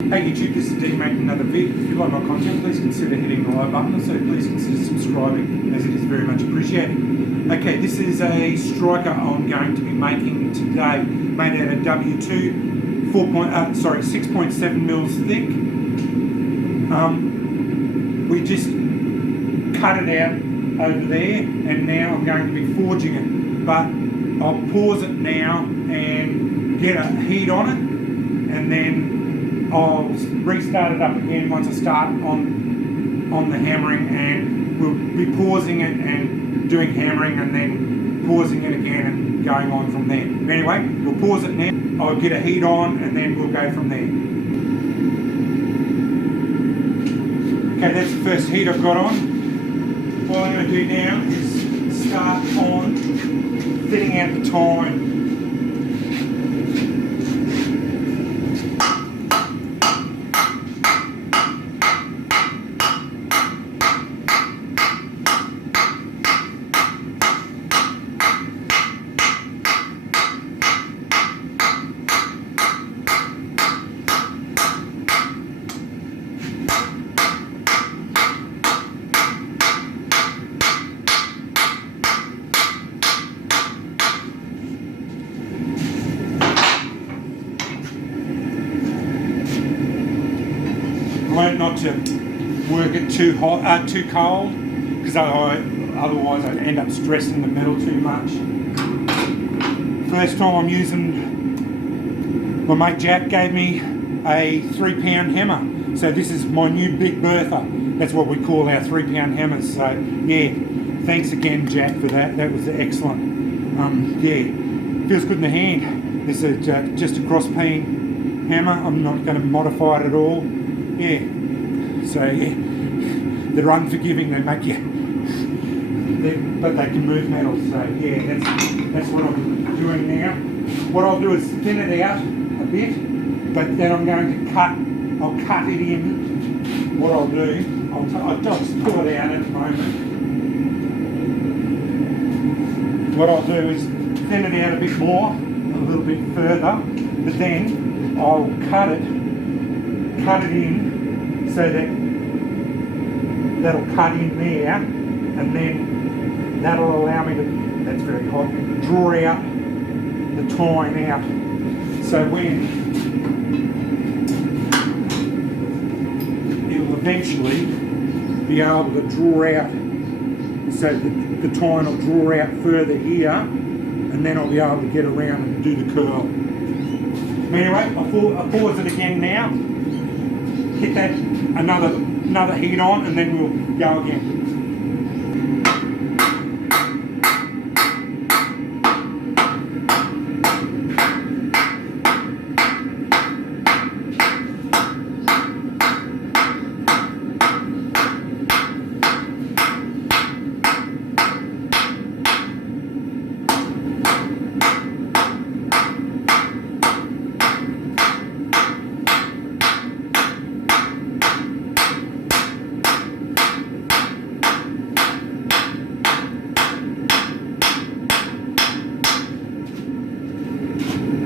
Hey YouTube, this is Dean making another video. If you like my content, please consider hitting the like button. Also, please consider subscribing, as it is very much appreciated. Okay, this is a striker I'm going to be making today, made out of W2, 6.7 mils thick. We just cut it out over there, and now I'm going to be forging it. But I'll pause it now and get a heat on it, and then I'll restart it up again once I start on the hammering, and we'll be pausing it and doing hammering and then pausing it again and going on from there. But anyway, we'll pause it now, I'll get a heat on, and then we'll go from there. Okay, that's the first heat I've got on. What I'm going to do now is start on thinning out the tine. Learn not to work it too hot, too cold, because otherwise I'd end up stressing the metal too much. First time I'm using, my mate Jack gave me a 3-pound hammer. So this is my new Big Bertha. That's what we call our 3-pound hammers. So yeah, thanks again Jack for that. That was excellent. Yeah, feels good in the hand. This is just a cross peen hammer. I'm not going to modify it at all. Yeah, so yeah, they're unforgiving, they make you, but they can move metal, so yeah, that's what I'm doing now. What I'll do is thin it out a bit, but then I'm going to I'll cut it in. What I'll do, I'll just pull it out at the moment. What I'll do is thin it out a bit more, a little bit further, but then I'll cut it in so that'll cut in there, and then that'll allow me to, that's very hot, draw out the tine out. So when it'll eventually be able to draw out, so the tine will draw out further here, and then I'll be able to get around and do the curl. Anyway, I'll pause it again now. Hit that another heat on, and then we'll go again.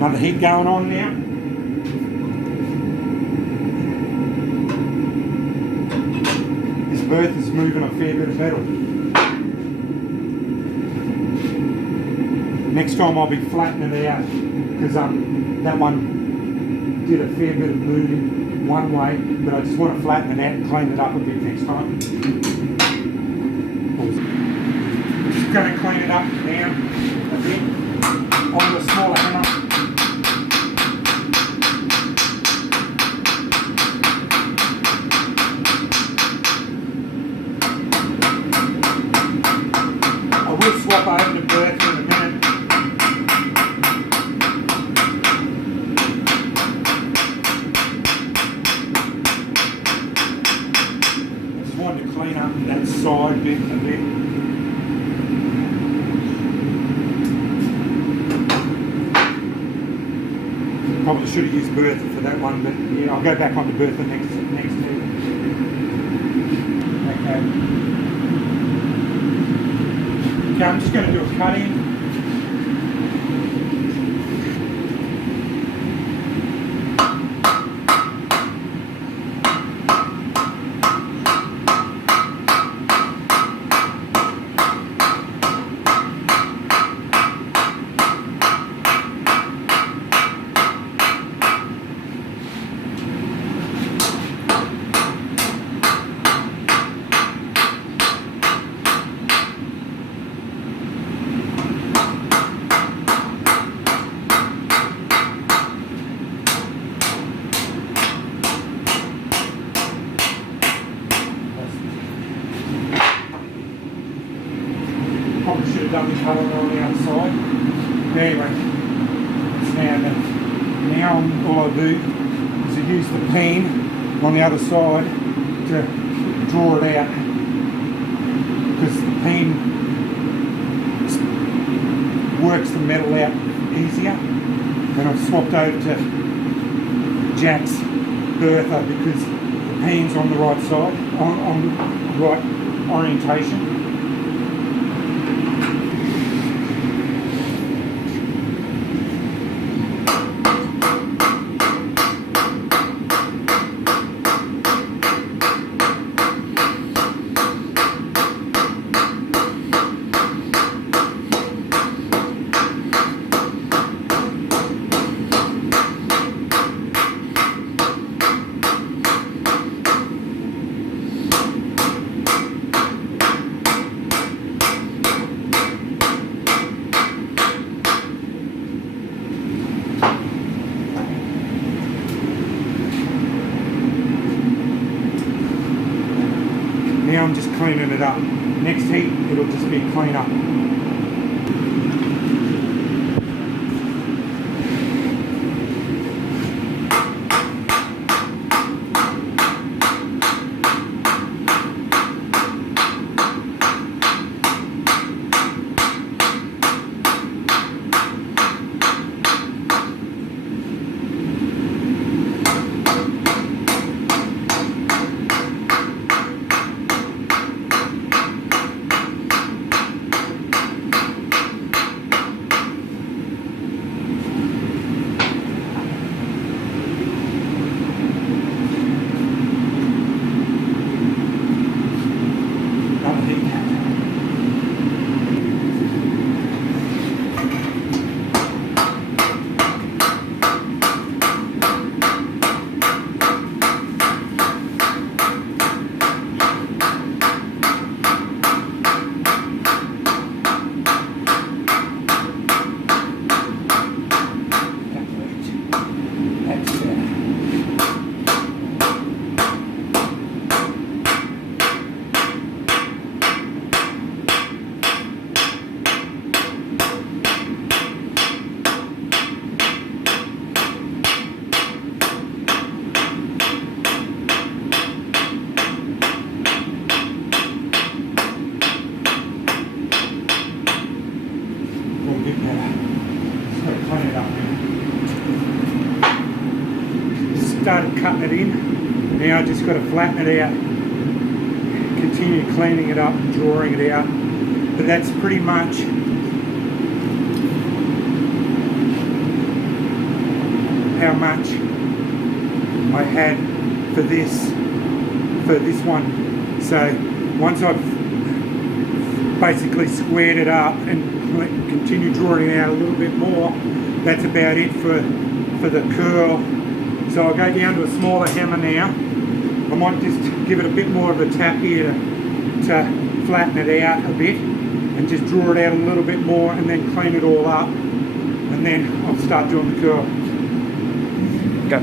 Another heat going on now. This Bertha's moving a fair bit of metal. Next time I'll be flattening it out, because that one did a fair bit of moving one way, but I just want to flatten it out and clean it up a bit next time. Just going to clean it up now a bit on the smaller hammer. Swap over to Bertha in a minute. I just wanted to clean up that side bit a bit. Probably should have used Bertha for that one, but yeah, I'll go back on to Bertha next time. Okay. Okay, I'm just going to do a cut in. should have done this other one on the other side. But anyway, it's now done. Now all I do is I use the pen on the other side to draw it out, because the pen works the metal out easier. And I've swapped over to Jack's Bertha because the pen's on the right side, on the right orientation. Now I'm just cleaning it up. Next heat, it'll just be clean up. Started cutting it in. Now I just got to flatten it out, continue cleaning it up and drawing it out. But that's pretty much how much I had for this one. So once I've basically squared it up and continue drawing it out a little bit more, that's about it for the curl. So I'll go down to a smaller hammer now. I might just give it a bit more of a tap here to flatten it out a bit and just draw it out a little bit more and then clean it all up, and then I'll start doing the curl. Go.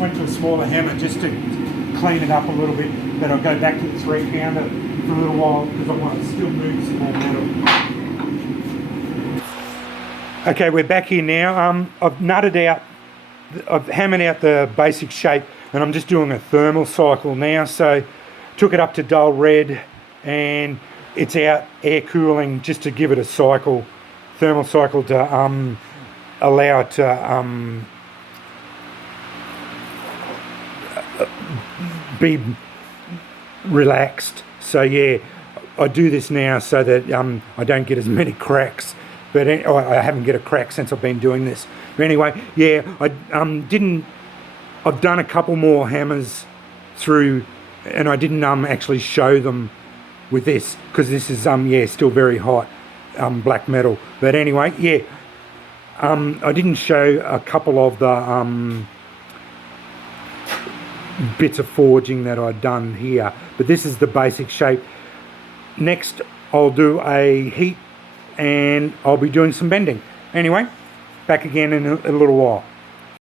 Went to a smaller hammer just to clean it up a little bit, but I'll go back to the 3-pounder for a little while because I want to still move some more metal. Okay, we're back here now. I've nutted out, I've hammered out the basic shape, and I'm just doing a thermal cycle now. So took it up to dull red and it's out air cooling just to give it a cycle, thermal cycle, to allow it to be relaxed. So yeah, I do this now so that I don't get as many cracks, but I haven't get a crack since I've been doing this. But anyway, yeah, I've done a couple more hammers through and I didn't actually show them with this because this is yeah, still very hot black metal. But anyway, yeah, I didn't show a couple of the bits of forging that I'd done here, but this is the basic shape. Next I'll do a heat and I'll be doing some bending. Anyway, back again in a little while.